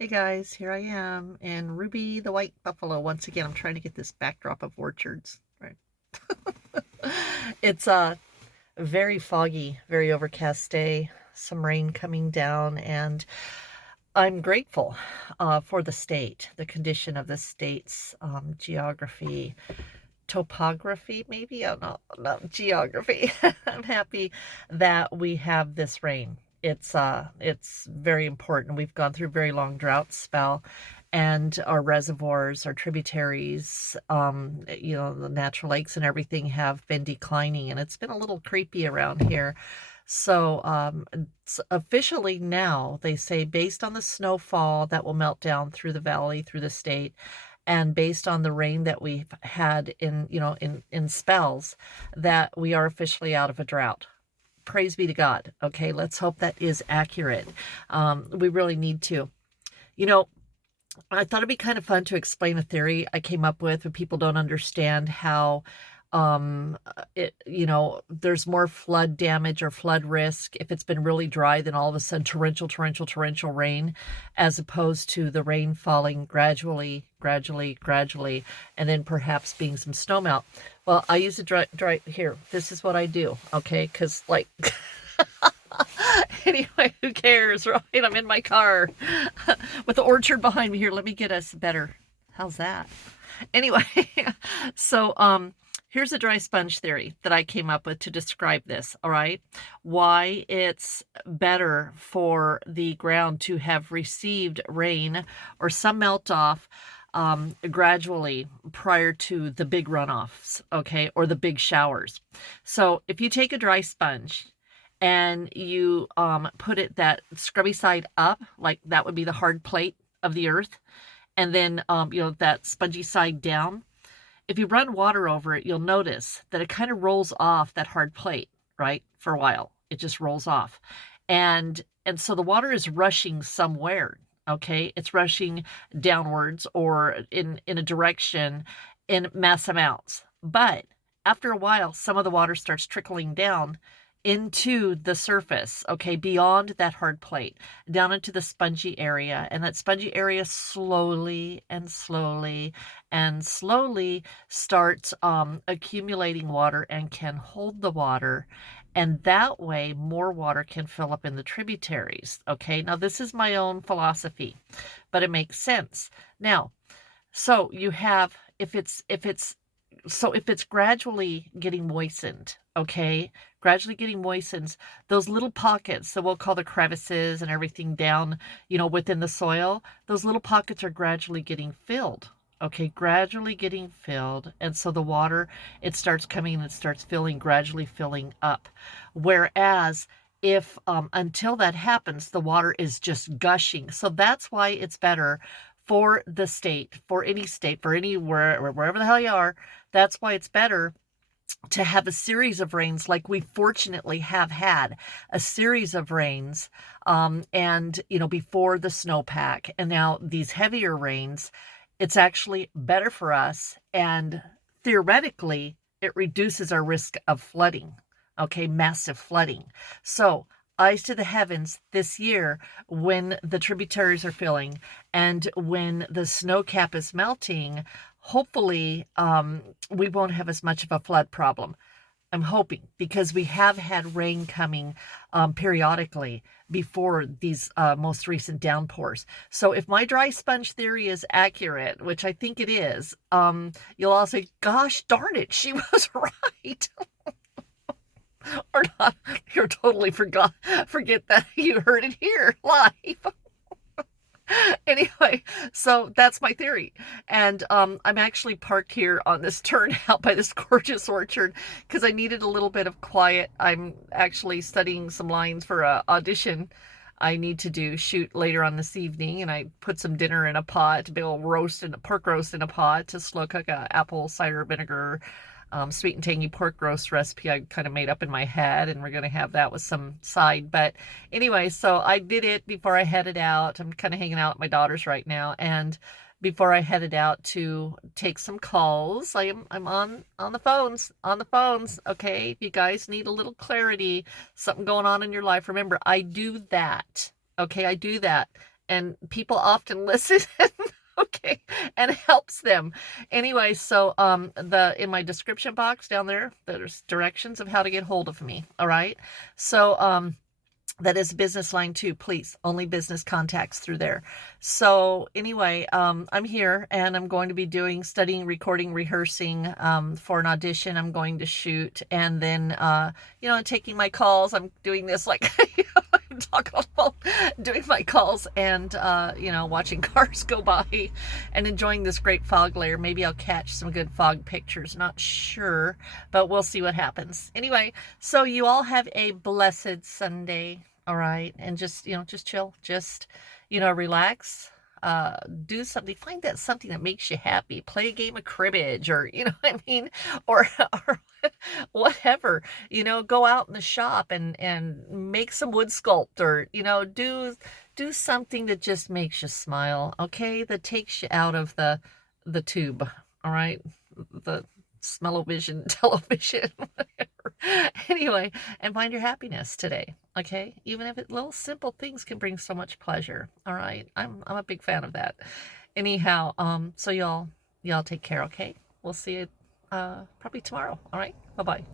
Hey guys, here I am in Ruby the White Buffalo. Once again, I'm trying to get this backdrop of orchards. Right. It's a very foggy, very overcast day, some rain coming down, and I'm grateful for the state, the condition of the state's geography, topography, maybe. I don't know, not geography. I'm happy that we have this rain. It's very important. We've gone through a very long drought spell, and our reservoirs, our tributaries, the natural lakes and everything have been declining, and it's been a little creepy around here. So, it's officially now, they say, based on the snowfall that will melt down through the valley, through the state, and based on the rain that we've had in spells, that we are officially out of a drought. Praise be to God. Okay, let's hope that is accurate. We really need to. You know, I thought it'd be kind of fun to explain a theory I came up with when people don't understand how there's more flood damage or flood risk if it's been really dry than all of a sudden torrential rain, as opposed to the rain falling gradually, and then perhaps being some snow melt. Well, I use a dry here. This is what I do, okay? Because like anyway, who cares, right? I'm in my car with the orchard behind me here. Let me get us better. How's that? Anyway, so here's a dry sponge theory that I came up with to describe this, all right? Why it's better for the ground to have received rain or some melt off gradually prior to the big runoffs, okay, or the big showers. So if you take a dry sponge and you put it that scrubby side up, like that would be the hard plate of the earth, and then that spongy side down, if you run water over it, you'll notice that it kind of rolls off that hard plate, right? For a while, it just rolls off. And so the water is rushing somewhere, okay? It's rushing downwards or in a direction in mass amounts. But after a while, some of the water starts trickling down into the surface, okay, beyond that hard plate, down into the spongy area. And that spongy area slowly starts accumulating water and can hold the water. And that way, more water can fill up in the tributaries. Okay, now this is my own philosophy, but it makes sense. Now, so you have, if it's gradually getting moistened, okay, gradually getting moistened, those little pockets that we'll call the crevices and everything down, within the soil, those little pockets are gradually getting filled. Okay, gradually getting filled. And so the water, it starts coming and it starts filling, gradually filling up. Whereas if until that happens, the water is just gushing. So that's why it's better for the state, for any state, for anywhere, wherever the hell you are. That's why it's better to have a series of rains like we fortunately have had a series of rains, and before the snowpack and now these heavier rains. It's actually better for us, and theoretically it reduces our risk of flooding, okay, massive flooding. So eyes to the heavens this year, when the tributaries are filling and when the snow cap is melting, hopefully we won't have as much of a flood problem. I'm hoping, because we have had rain coming periodically before these most recent downpours. So if my dry sponge theory is accurate, which I think it is, you'll all say, gosh darn it, she was right. Or not, you're totally forget that you heard it here live. Anyway, so that's my theory. And I'm actually parked here on this turnout by this gorgeous orchard because I needed a little bit of quiet. I'm actually studying some lines for a audition I need to shoot later on this evening, and I put some dinner in a pot, to be able to pork roast in a pot to slow cook a apple cider vinegar sweet and tangy pork roast recipe I kind of made up in my head, and we're going to have that with some side. But anyway, so I did it before I headed out. I'm kind of hanging out at my daughter's right now, and before I headed out to take some calls, I'm on the phones. Okay, if you guys need a little clarity, something going on in your life, remember I do that. Okay, I do that. and people often listen. Okay, and helps them. Anyway, so, the in my description box down there, there's directions of how to get hold of me, all right? So, that is business line too, please. Only business contacts through there. So anyway, I'm here and I'm going to be studying, recording, rehearsing for an audition I'm going to shoot, and then taking my calls. I'm doing this like I'm talking on the phone, doing my calls, and watching cars go by and enjoying this great fog layer. Maybe I'll catch some good fog pictures. Not sure, but we'll see what happens. Anyway, so you all have a blessed Sunday. All right. And just chill, just, relax, do something, find that something that makes you happy, play a game of cribbage, or, what I mean, or, or whatever, go out in the shop and make some wood sculpt, or, do something that just makes you smile. Okay. That takes you out of the tube. All right. The smell-o-vision, television, whatever. Anyway, and find your happiness today. Okay, even if little simple things can bring so much pleasure. All right, I'm a big fan of that. Anyhow, so y'all take care. Okay, we'll see you probably tomorrow. All right, bye bye.